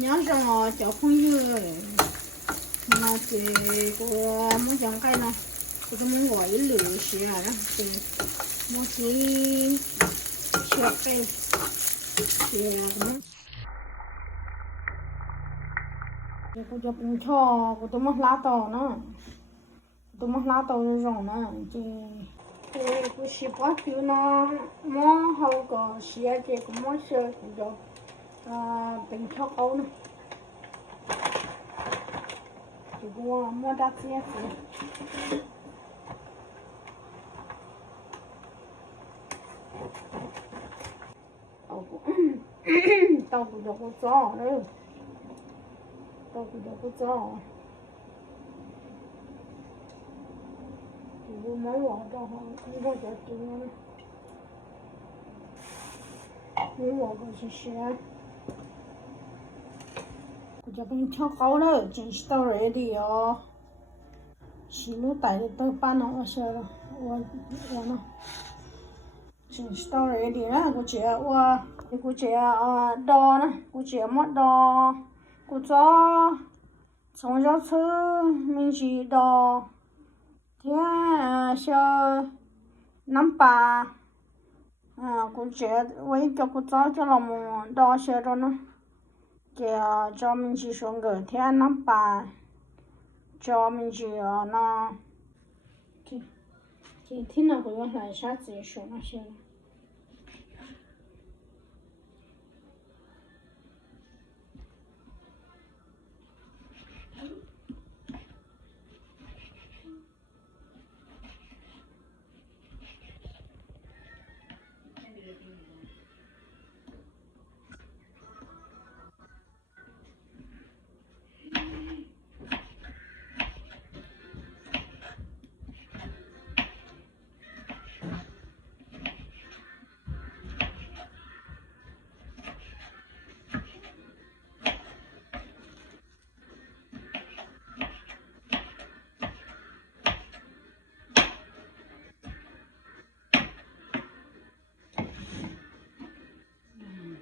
nhớ rằng cháu không như mà thì cô muốn chẳng cái nào cô muốn gọi lửa xì đó thì muốn chỉ sửa cái thì cô chụp cho cô tôi mất lá tàu nữa tôi mất lá tàu rồi nữa thì cô xì bỏ phiếu nó mua hậu có xì thì cũng mua sửa rồi bình cho câu nữa thì cô mua đắt tiền tàu cũng được cô cho nữa tàu cũng được cô cho thì cô mới bỏ cho họ không có giá trị nữa mới bỏ vào xí xé cô cho bình cho câu nữa chỉ tàu ready ó xí lúc tại tôi bán nó sợ rồi nó chỉ tàu ready đó cô chỉ cô chỉ đo nữa cô chỉ mất đo cô cho从小车mình chỉ đo thế sợ năm ba cô chỉ với cho cô cho là một đo sợ rồi nó kìa cho mình chỉ xuống người thế năm ba cho mình chỉ nó thì thế nào cũng lại sát gì xuống nó xem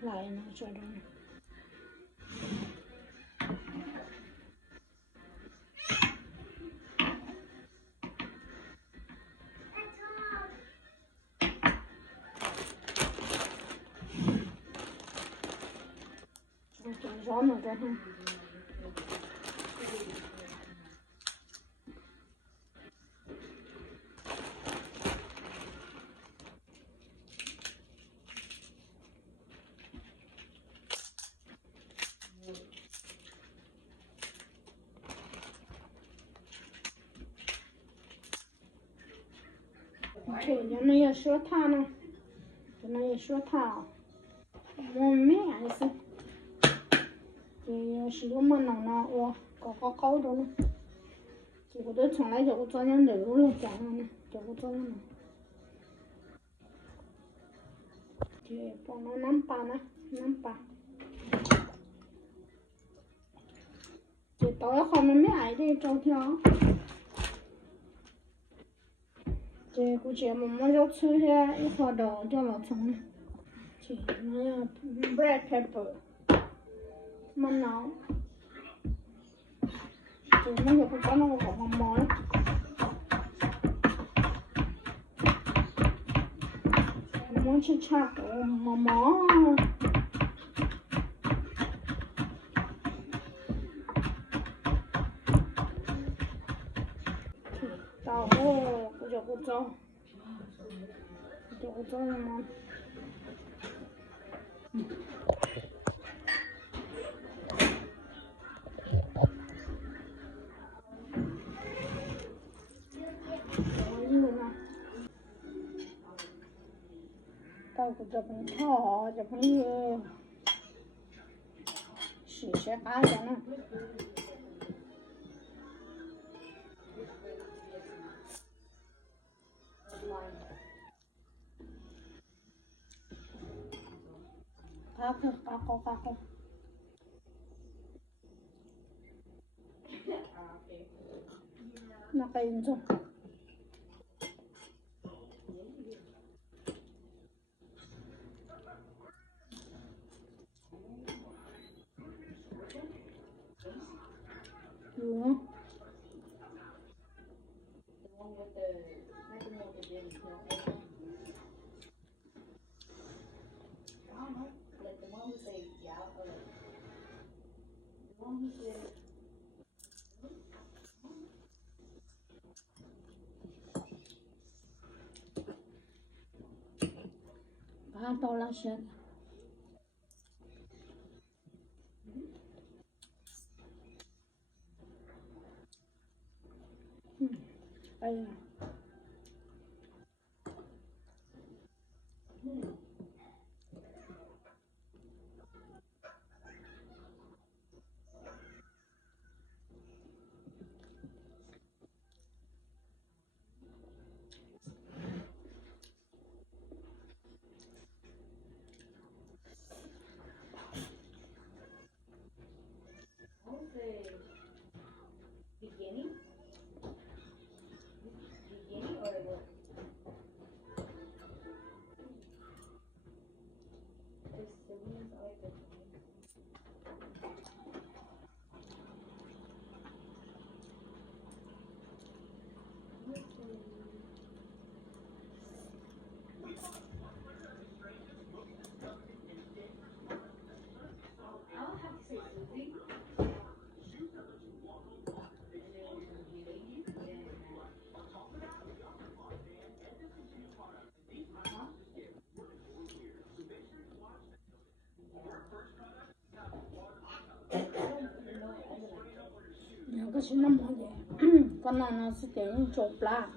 lại nó cho đó gió mà ra ha thì nó也说它呢，nó也说它，我没爱是，thì sử dụng mà nó có câu đó nè, chỉ có đứa从来就做人流了讲了呢，就做人了，thì bọn nó nắm pa nè, nắm pa, thì tối hôm mình mới ai đi trâu theo. thì cô chị mà muốn cho吃些一块豆叫老葱thì nó là red pepper măng nấu thì nó được có nó có mắm mối muốn吃cha của mắm mó thì tao cô cho mà tao cũng chụp hình thỏ chụp hình xỉ xe cá cho nó cá khô nó cây rồi 有。把它倒那些。哎呀。个是那么的，个那是电影做不啦。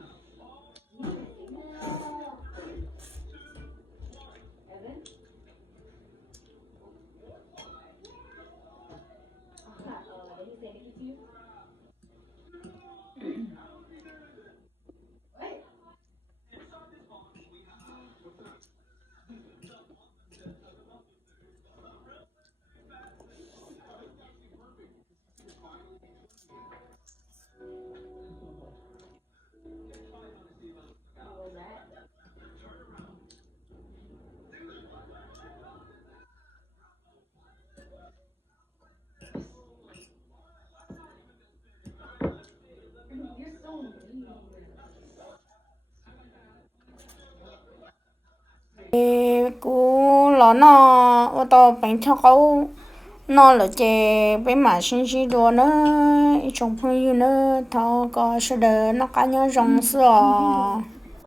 cô lo nó ô tô bánh theo câu nó là chè bên mà xin xin đồ nữa trong phong yêu nữa thọ có sẽ đỡ nó cá nhau rong sữa